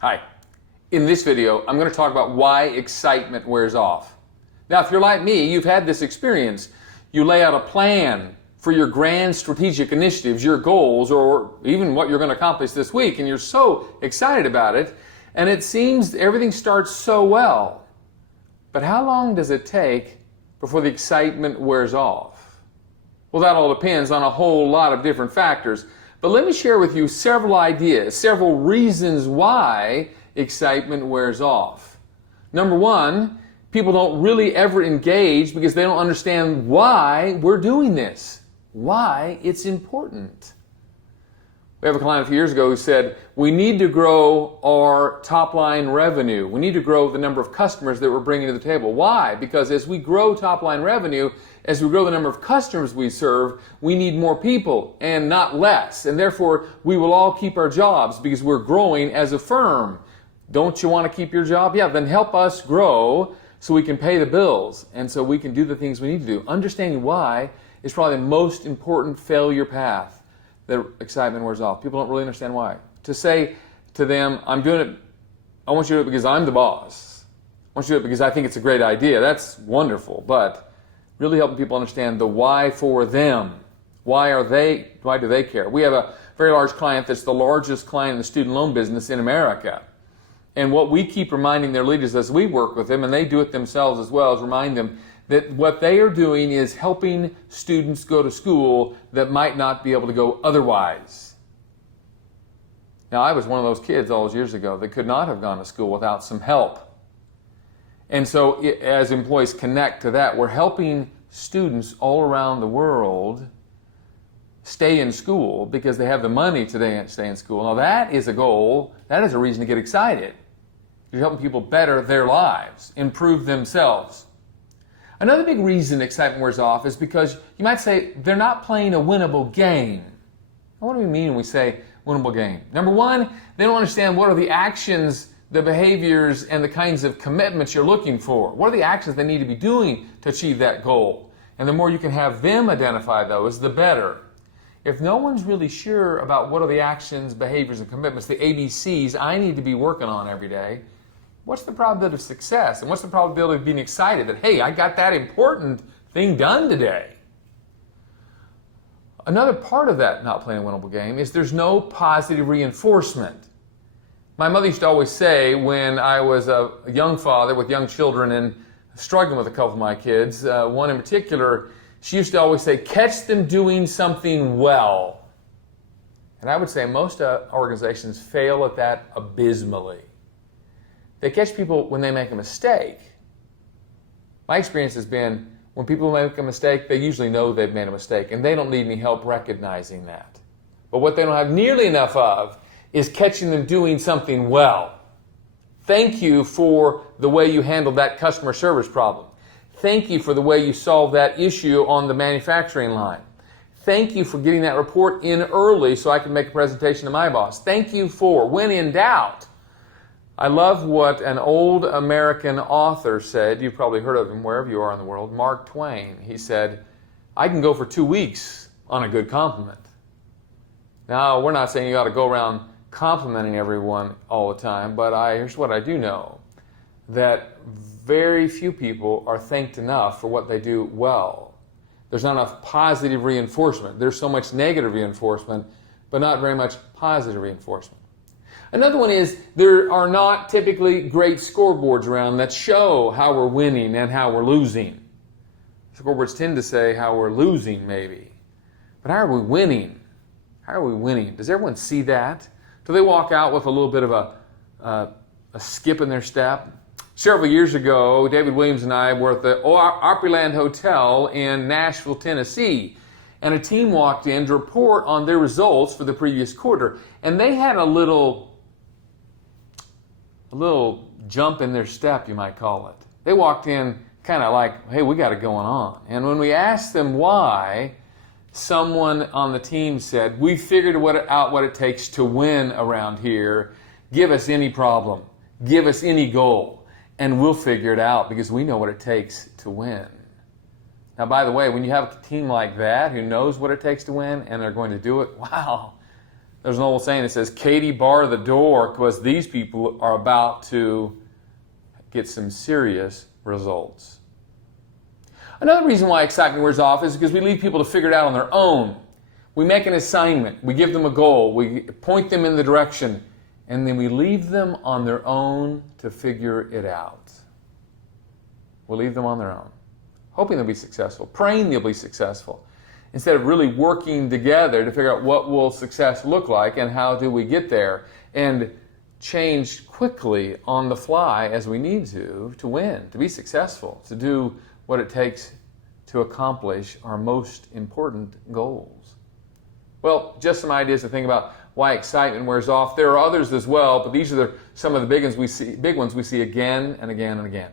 Hi. In this video, I'm going to talk about why excitement wears off. Now, if you're like me, you've had this experience. You lay out a plan for your grand strategic initiatives, your goals, or even what you're going to accomplish this week, and you're so excited about it, and it seems everything starts so well. But how long does it take before the excitement wears off? Well, that all depends on a whole lot of different factors. But let me share with you several ideas, several reasons why excitement wears off. Number one, people don't really ever engage because they don't understand why we're doing this, why it's important. We have a client a few years ago who said, we need to grow our top line revenue. We need to grow the number of customers that we're bringing to the table. Why? Because as we grow top line revenue, as we grow the number of customers we serve, we need more people and not less. And therefore, we will all keep our jobs because we're growing as a firm. Don't you want to keep your job? Yeah, then help us grow so we can pay the bills and so we can do the things we need to do. Understanding why is probably the most important failure path that excitement wears off. People don't really understand why. To say to them, I'm doing it, I want you to do it because I'm the boss. I want you to do it because I think it's a great idea. That's wonderful, but really helping people understand the why for them. Why do they care? We have a very large client that's the largest client in the student loan business in America. And what we keep reminding their leaders as we work with them, and they do it themselves as well, is remind them that what they are doing is helping students go to school that might not be able to go otherwise. Now, I was one of those kids all those years ago that could not have gone to school without some help. And so as employees connect to that, we're helping students all around the world stay in school because they have the money to stay in school. Now, that is a goal. That is a reason to get excited. You're helping people better their lives, improve themselves. Another big reason excitement wears off is because you might say they're not playing a winnable game. What do we mean when we say winnable game? Number one, they don't understand what are the actions, the behaviors, and the kinds of commitments you're looking for. What are the actions they need to be doing to achieve that goal? And the more you can have them identify those, the better. If no one's really sure about what are the actions, behaviors, and commitments, the ABCs I need to be working on every day, what's the probability of success? And what's the probability of being excited that, hey, I got that important thing done today? Another part of that not playing a winnable game is there's no positive reinforcement. My mother used to always say when I was a young father with young children and struggling with a couple of my kids, one in particular, she used to always say, catch them doing something well. And I would say most organizations fail at that abysmally. They catch people when they make a mistake. My experience has been when people make a mistake, they usually know they've made a mistake, and they don't need any help recognizing that. But what they don't have nearly enough of is catching them doing something well. Thank you for the way you handled that customer service problem. Thank you for the way you solved that issue on the manufacturing line. Thank you for getting that report in early so I can make a presentation to my boss. Thank you for, when in doubt. I love what an old American author said. You've probably heard of him wherever you are in the world, Mark Twain. He said, I can go for 2 weeks on a good compliment. Now, we're not saying you got to go around complimenting everyone all the time, but here's what I do know, that very few people are thanked enough for what they do well. There's not enough positive reinforcement. There's so much negative reinforcement, but not very much positive reinforcement. Another one is there are not typically great scoreboards around that show how we're winning and how we're losing. Scoreboards tend to say how we're losing maybe. But how are we winning? How are we winning? Does everyone see that? Do they walk out with a little bit of a skip in their step? Several years ago, David Williams and I were at the Opryland Hotel in Nashville, Tennessee. And a team walked in to report on their results for the previous quarter. And they had a little jump in their step, you might call it. They walked in kind of like, hey, we got it going on. And when we asked them why, someone on the team said, we figured out what it takes to win around here. Give us any problem. Give us any goal. And we'll figure it out because we know what it takes to win. Now, by the way, when you have a team like that who knows what it takes to win and are going to do it, wow, There's an old saying that says, Katie, bar the door, because these people are about to get some serious results. Another reason why excitement wears off is because we leave people to figure it out on their own. We make an assignment, we give them a goal, we point them in the direction, and then we leave them on their own to figure it out. We'll leave them on their own, hoping they'll be successful, praying they'll be successful, instead of really working together to figure out what will success look like and how do we get there, and change quickly on the fly as we need to win, to be successful, to do what it takes to accomplish our most important goals. Well, just some ideas to think about why excitement wears off. There are others as well, but these are some of the big ones we see again and again and again.